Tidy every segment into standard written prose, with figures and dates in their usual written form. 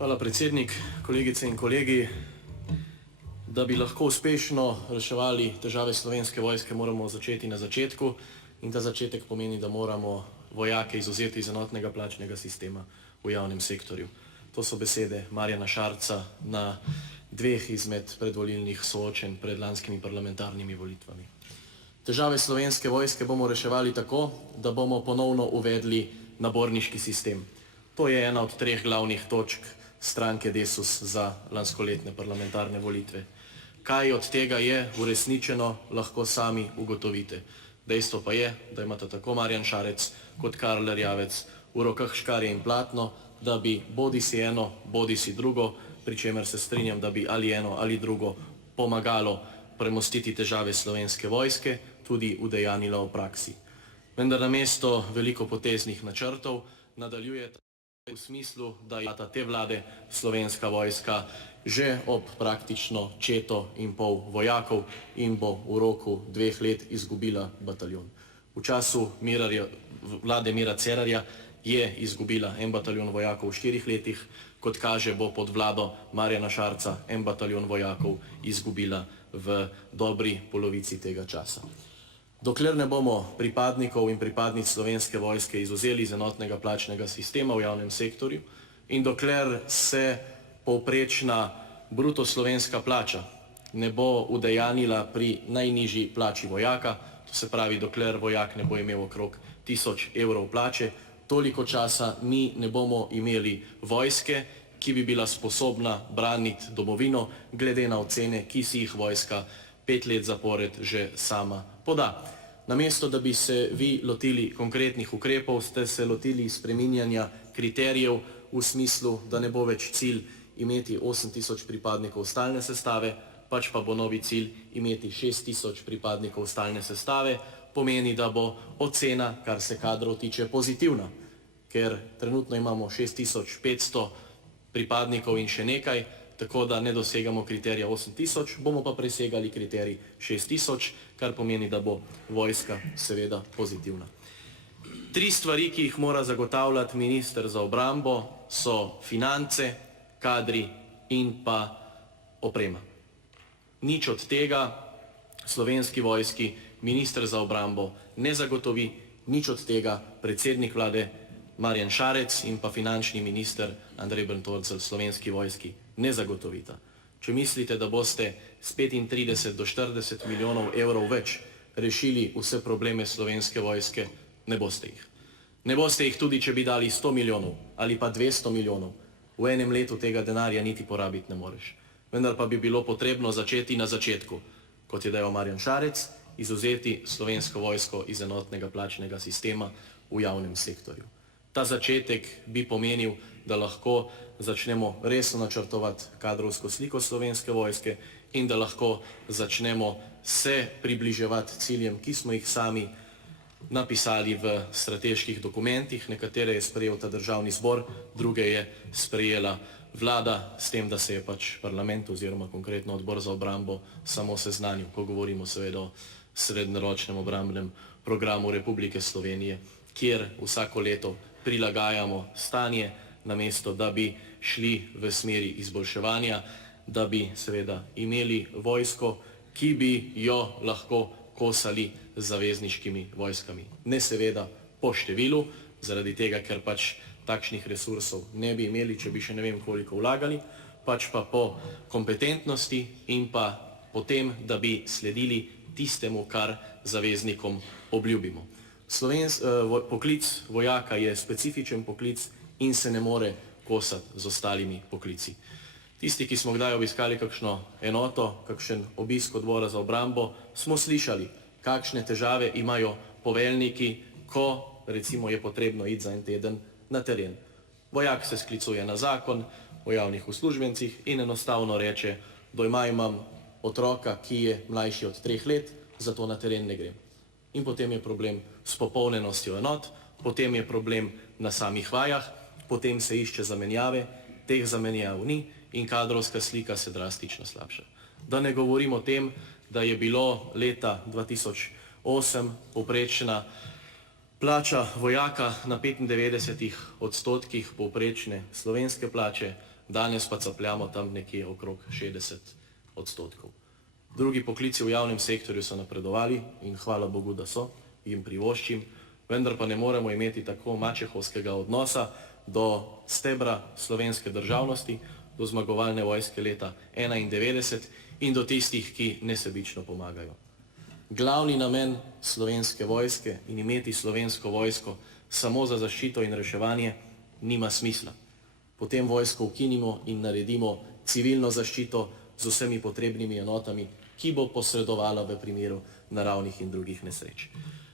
Hvala, predsednik, kolegice in kolegi. Da bi lahko uspešno reševali težave Slovenske vojske, moramo začeti na začetku in ta začetek pomeni, da moramo vojake izvzeti iz enotnega plačnega sistema v javnem sektorju. To so besede Marjana Šarca na dveh izmed predvolilnih soočenj pred lanskimi parlamentarnimi volitvami. Težave Slovenske vojske bomo reševali tako, da bomo ponovno uvedli naborniški sistem. To je ena od treh glavnih točk stranke Desus za lanskoletne parlamentarne volitve. Kaj od tega je uresničeno, lahko sami ugotovite. Dejstvo pa je, da imata tako Marjan Šarec kot Karl Erjavec v rokah škarje in platno, da bi bodisi eno, bodisi drugo, pri čemer se strinjam, da bi ali eno ali drugo pomagalo premostiti težave Slovenske vojske, tudi udejanilo v praksi. Vendar namesto velikopoteznih načrtov nadaljuje v smislu, da je te vlade Slovenska vojska že ob praktično četo in pol vojakov in bo v roku 2 let izgubila bataljon. V času vlade Mira Cerarja je izgubila en bataljon vojakov v 4 letih, kot kaže, bo pod vlado Marjana Šarca en bataljon vojakov izgubila v dobri polovici tega časa. Dokler ne bomo pripadnikov in pripadnic Slovenske vojske izvzeli iz enotnega plačnega sistema v javnem sektorju in dokler se povprečna bruto slovenska plača ne bo udejanila pri najnižji plači vojaka, to se pravi, dokler vojak ne bo imel okrog 1000 evrov plače, toliko časa mi ne bomo imeli vojske, ki bi bila sposobna braniti domovino, glede na ocene, ki si jih vojska 5 let zapored že sama poda. Namesto, da bi se vi lotili konkretnih ukrepov, ste se lotili spreminjanja kriterijev v smislu, da ne bo več cilj imeti 8000 pripadnikov stalne sestave, pač pa bo novi cilj imeti 6000 pripadnikov stalne sestave, pomeni, da bo ocena, kar se kadrov tiče, pozitivna, ker trenutno imamo 6500 pripadnikov in še nekaj, tako da ne dosegamo kriterija 8000, bomo pa presegali kriterij 6000, kar pomeni, da bo vojska seveda pozitivna. 3 stvari, ki jih mora zagotavljati minister za obrambo, so finance, kadri in pa oprema. Nič od tega Slovenski vojski minister za obrambo ne zagotovi, nič od tega predsednik vlade Marjan Šarec in pa finančni minister Andrej Bertoncelj Slovenski vojski ne zagotovita. Če mislite, da boste s 35 do 40 milijonov evrov več rešili vse probleme Slovenske vojske, ne boste jih. Ne boste jih tudi, če bi dali 100 milijonov ali pa 200 milijonov. V enem letu tega denarja niti porabiti ne moreš. Vendar pa bi bilo potrebno začeti na začetku, kot je dejal Marjan Šarec, izvzeti Slovensko vojsko iz enotnega plačnega sistema v javnem sektorju. Ta začetek bi pomenil, da lahko začnemo resno načrtovati kadrovsko sliko Slovenske vojske in da lahko začnemo se približevati ciljem, ki smo jih sami napisali v strateških dokumentih. Nekatere je sprejel ta državni zbor, druge je sprejela vlada, s tem, da se je pač parlament oziroma konkretno odbor za obrambo samo seznanil, ko govorimo seveda o srednjeročnem obrambnem programu Republike Slovenije, kjer vsako leto prilagajamo stanje, namesto da bi šli v smeri izboljševanja, da bi seveda imeli vojsko, ki bi jo lahko kosali z zavezniškimi vojskami. Ne seveda po številu, zaradi tega, ker pač takšnih resursov ne bi imeli, če bi še ne vem koliko vlagali, pač pa po kompetentnosti in pa po tem, da bi sledili tistemu, kar zaveznikom obljubimo. Poklic vojaka je specifičen poklic in se ne more kosati z ostalimi poklici. Tisti, ki smo kdaj obiskali kakšno enoto, kakšen obisk odbora za obrambo, smo slišali, kakšne težave imajo poveljniki, ko recimo je potrebno iti za en teden na teren. Vojak se sklicuje na zakon o javnih uslužbencih in enostavno reče, doma imam otroka, ki je mlajši od 3 let, zato na teren ne grem. In potem je problem s popolnjenostjo enot, potem je problem na samih vajah, potem se išče zamenjave, teh zamenjav ni in kadrovska slika se drastično slabša. Da ne govorim o tem, da je bilo leta 2008 povprečna plača vojaka na 95% povprečne slovenske plače, danes pa capljamo tam nekje okrog 60%. Drugi poklici v javnem sektorju so napredovali in hvala Bogu, da so, jim privoščim, vendar pa ne moremo imeti tako mačehovskega odnosa do stebra slovenske državnosti, do zmagovalne vojske leta 1991 in do tistih, ki nesebično pomagajo. Glavni namen slovenske vojske in imeti slovensko vojsko samo za zaščito in reševanje nima smisla. Potem vojsko ukinimo in naredimo civilno zaščito z vsemi potrebnimi enotami, ki bo posredovala v primeru naravnih in drugih nesreč.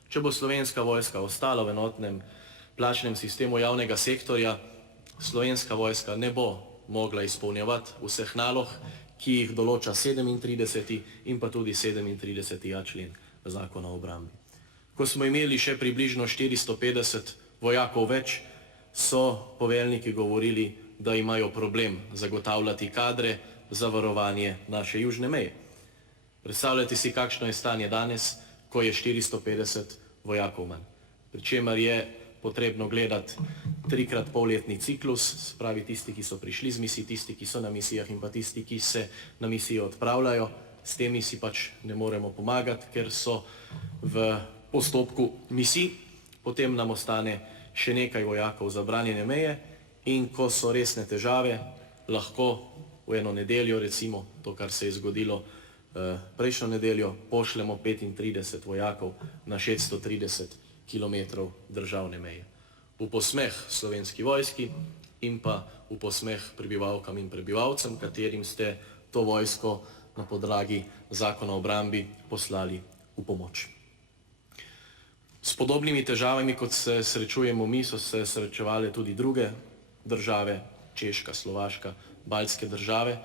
Če bo slovenska vojska ostala v enotnem plačnem sistemu javnega sektorja, slovenska vojska ne bo mogla izpolnjevati vseh nalog, ki jih določa 37. in pa tudi 37a člen Zakona o obrambi. Ko smo imeli še približno 450 vojakov več, so poveljniki govorili, da imajo problem zagotavljati kadre za varovanje naše južne meje. Predstavljajte si, kakšno je stanje danes, ko je 450 vojakov manj. Pričemer je potrebno gledati 3-krat polletni ciklus, spravi tisti, ki so prišli z misij, tisti, ki so na misijah in pa tisti, ki se na misijo odpravljajo. S temi si pač ne moremo pomagati, ker so v postopku misij. Potem nam ostane še nekaj vojakov za branjenje meje in ko so resne težave, lahko v eno nedeljo, recimo to, kar se je zgodilo prejšnjo nedeljo, pošljemo 35 vojakov na 630 kilometrov državne meje. V posmeh slovenski vojski in pa v posmeh prebivalkam in prebivalcem, katerim ste to vojsko na podlagi Zakona o obrambi poslali v pomoč. S podobnimi težavami, kot se srečujemo mi, so se srečevale tudi druge države, Češka, Slovaška, baltske države,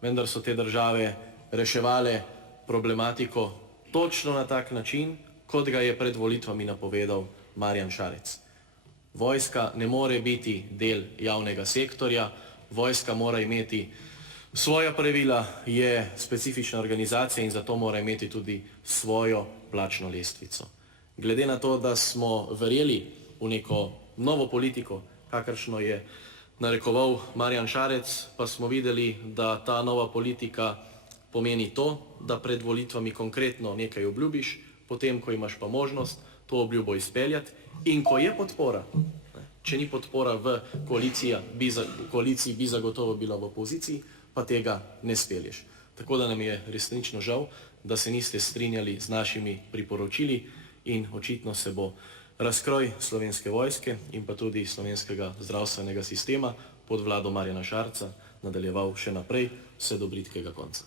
vendar so te države reševale problematiko točno na tak način, kot ga je pred volitvami napovedal Marjan Šarec. Vojska ne more biti del javnega sektorja, vojska mora imeti svoja pravila, je specifična organizacija in zato mora imeti tudi svojo plačno lestvico. Glede na to, da smo verjeli v neko novo politiko, kakršno je narekoval Marjan Šarec, pa smo videli, da ta nova politika pomeni to, da pred volitvami konkretno nekaj obljubiš, potem, ko imaš pa možnost to obljubo izpeljati in ko je podpora, če ni podpora v koaliciji, bi zagotovo bila v opoziciji, pa tega ne spelješ. Tako da nam je resnično žal, da se niste strinjali z našimi priporočili in očitno se bo razkroj slovenske vojske in pa tudi slovenskega zdravstvenega sistema pod vlado Marjana Šarca nadaljeval še naprej vse do bridkega konca.